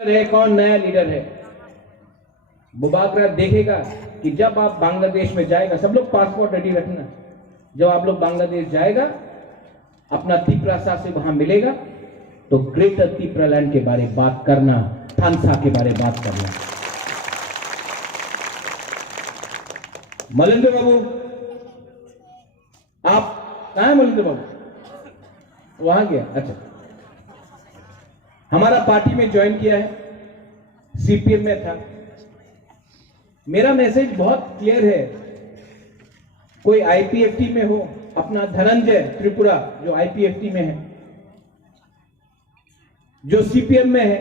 है, कौन नया लीडर है। बुबाकरा देखेगा कि जब आप बांग्लादेश में जाएगा, सब लोग पासपोर्ट रेडी रखना, जब आप लोग बांग्लादेश जाएगा अपना तिप्रासा से वहां मिलेगा तो ग्रेटर तिप्रालैंड के बारे बात करना, थानसा के बारे बात करना। मलिंद्र बाबू, आप कहां है? मलिंद्र बाबू वहां गया। अच्छा, हमारा पार्टी में ज्वाइन किया है, सीपीएम में था। मेरा मैसेज बहुत क्लियर है, कोई आईपीएफटी में हो, अपना धनंजय त्रिपुरा जो आईपीएफटी में है, जो सीपीएम में है,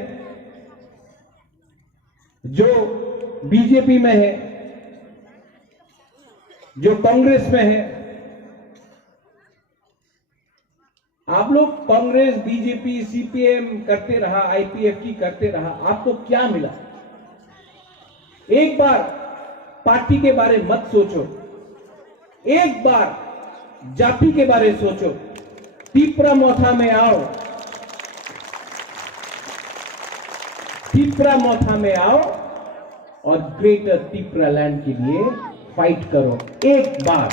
जो बीजेपी में है, जो कांग्रेस में है, आप लोग कांग्रेस, बीजेपी, सीपीएम करते रहा, आईपीएफटी करते रहा, आपको क्या मिला? एक बार पार्टी के बारे मत सोचो, एक बार जाति के बारे सोचो। तिप्रा मोथा में आओ, तिप्रा मोथा में आओ और ग्रेटर तिप्रा लैंड के लिए फाइट करो एक बार।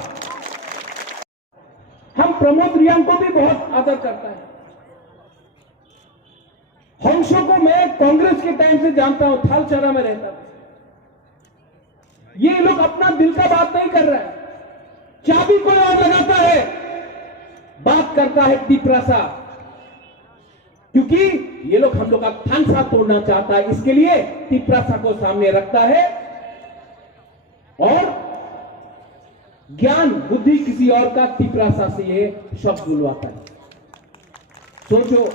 हम प्रमोद रियांग को भी बहुत आदर करता है। हंसों को मैं कांग्रेस के टाइम से जानता हूं, थालचरा में रहता था। ये लोग अपना दिल का बात नहीं कर रहा है, चाबी कोई और लगाता है, बात करता है तिप्रासा, क्योंकि ये लोग हम लोग का थानसा तोड़ना चाहता है, इसके लिए तिप्रासा को सामने रखता है और ज्ञान बुद्धि किसी और का तिप्रासा से ये शब्द बुलवाता है। सोचो,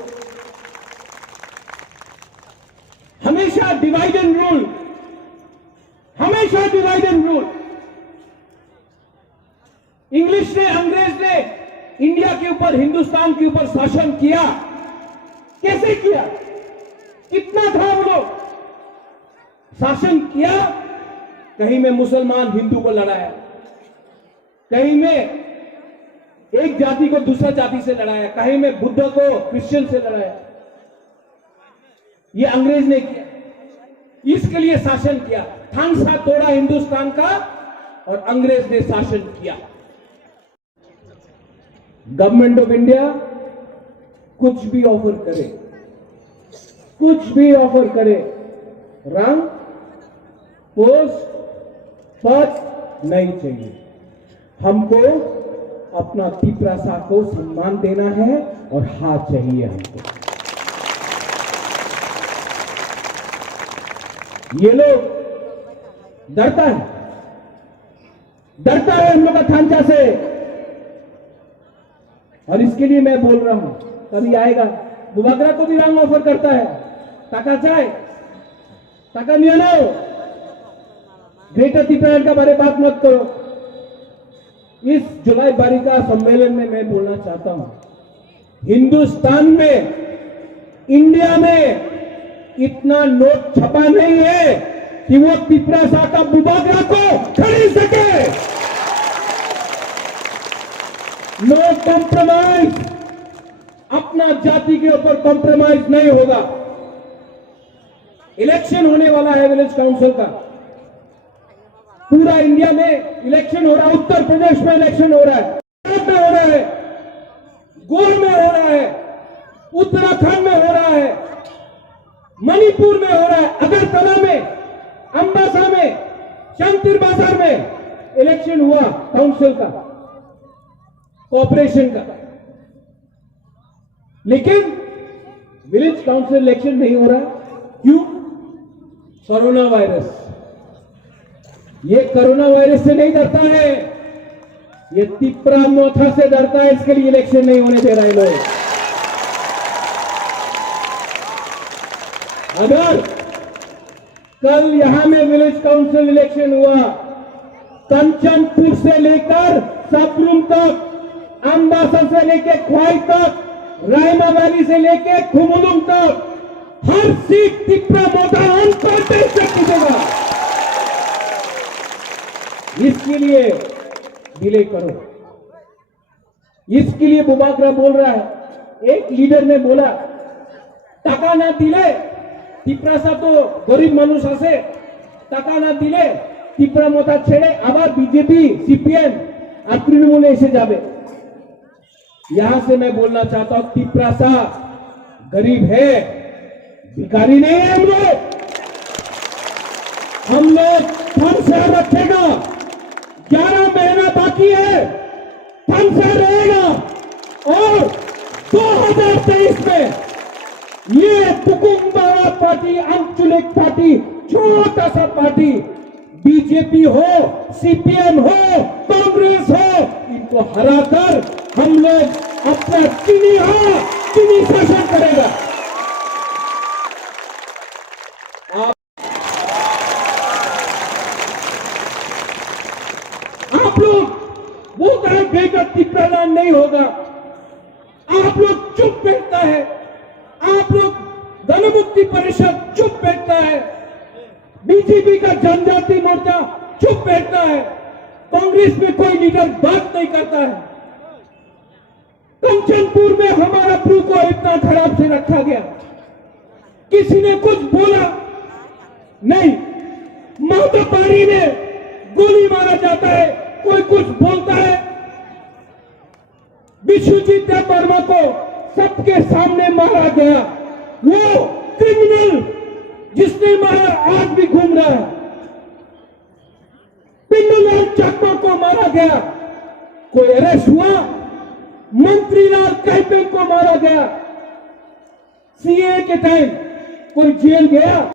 हमेशा डिवाइड एंड रूल, हमेशा डिवाइड एंड रूल। इंग्लिश ने, अंग्रेज ने इंडिया के ऊपर, हिंदुस्तान के ऊपर शासन किया, कैसे किया? कितना था वो लोग शासन किया? कहीं में मुसलमान हिंदू को लड़ाया, कहीं में एक जाति को दूसरा जाति से लड़ाया, कहीं में बुद्ध को क्रिश्चियन से लड़ाया। ये अंग्रेज ने किया, इसके लिए शासन किया। थानसा तोड़ा हिंदुस्तान का और अंग्रेज ने शासन किया। गवर्नमेंट ऑफ इंडिया कुछ भी ऑफर करे, कुछ भी ऑफर करे, रंग पोस्ट पद नहीं चाहिए। हमको अपना तिप्रासा को सम्मान देना है और हाथ चाहिए हमको। ये लोग डरता है, डरता है हम लोग का थानचा से, और इसके लिए मैं बोल रहा हूं, कभी आएगा बुबाकरा को भी रंग ऑफर करता है, टाका चाहे टाका नहीं आना, ग्रेटर तिप्रालैंड का बारे बात मत करो। इस जुलाई 12 का सम्मेलन में मैं बोलना चाहता हूं, हिंदुस्तान में, इंडिया में इतना नोट छपा नहीं है कि वो तिप्रासा का बुबाकरा को खरीद सके। नो कॉम्प्रोमाइज, अपना जाति के ऊपर कॉम्प्रोमाइज नहीं होगा। इलेक्शन होने वाला है विलेज काउंसिल का, पूरा इंडिया में इलेक्शन हो रहा है। उत्तर प्रदेश में इलेक्शन हो रहा है, पंजाब में हो रहा है, गोवा में हो रहा है, उत्तराखंड में हो रहा है, मणिपुर में हो रहा है, अगरतला में, अंबासा में, शंतिर बाजार में इलेक्शन हुआ काउंसिल का, कॉर्पोरेशन का। लेकिन विलेज काउंसिल इलेक्शन नहीं हो रहा। क्यों? Corona virus. ये कोरोना वायरस से नहीं डरता है, ये तिप्रा मोथा से डरता है, इसके लिए इलेक्शन नहीं होने दे रहे लोग। अगर कल यहां में विलेज काउंसिल इलेक्शन हुआ, कंचनपुर से लेकर सबरूम तक, अंबासा से लेकर ख्वाई तक, रायमा वैली से लेकर खुमुलुम तक, हर सीट तिप्रा मोथा ऑन करते से जीतेगा। इसके लिए डिले करो, इसके लिए बुबाकरा बोल रहा है। एक लीडर ने बोला, टाका ना दिले টিপ্রাসা তো গরিব মানুষ আছে, টাকা না দিলে টিপ্রা মোতা ছেড়ে আবার बीजेपी सीपीएम और तृणमूल एसे जावे। यहां से मैं बोलना चाहता हूं, टिप्रासा गरीब है, भिखारी नहीं है। हम लोग फंसा रखेगा, 11 महीना बाकी है, फंसा रहेगा। और 2023 में ये कुकुम्बारा पार्टी, आंचलिक पार्टी, छोटा सा पार्टी, बीजेपी हो, सीपीएम हो, कांग्रेस हो, इनको हराकर हम लोग अपना चीनी शासन करेगा। आप लोग वो कहे बेटा टिप्रालैंड नहीं होगा, आप लोग चुप बैठता है, आप लोग जनमुक्ति परिषद चुप बैठता है, बीजेपी का जनजाति मोर्चा चुप बैठता है, कांग्रेस में कोई लीडर बात नहीं करता है। कंचनपुर में हमारा ब्रू को इतना खराब से रखा गया, किसी ने कुछ बोला नहीं। मातापारी में गोली मारा जाता है, कोई कुछ बोलता है। विश्वजीत देव वर्मा को सबके सामने मारा गया, वो क्रिमिनल जिसने मारा आज भी घूम रहा है। पिंडूलाल चकमा को मारा गया, कोई अरेस्ट हुआ? मंत्रीलाल कैंपेन को मारा गया, सीए के टाइम कोई जेल गया?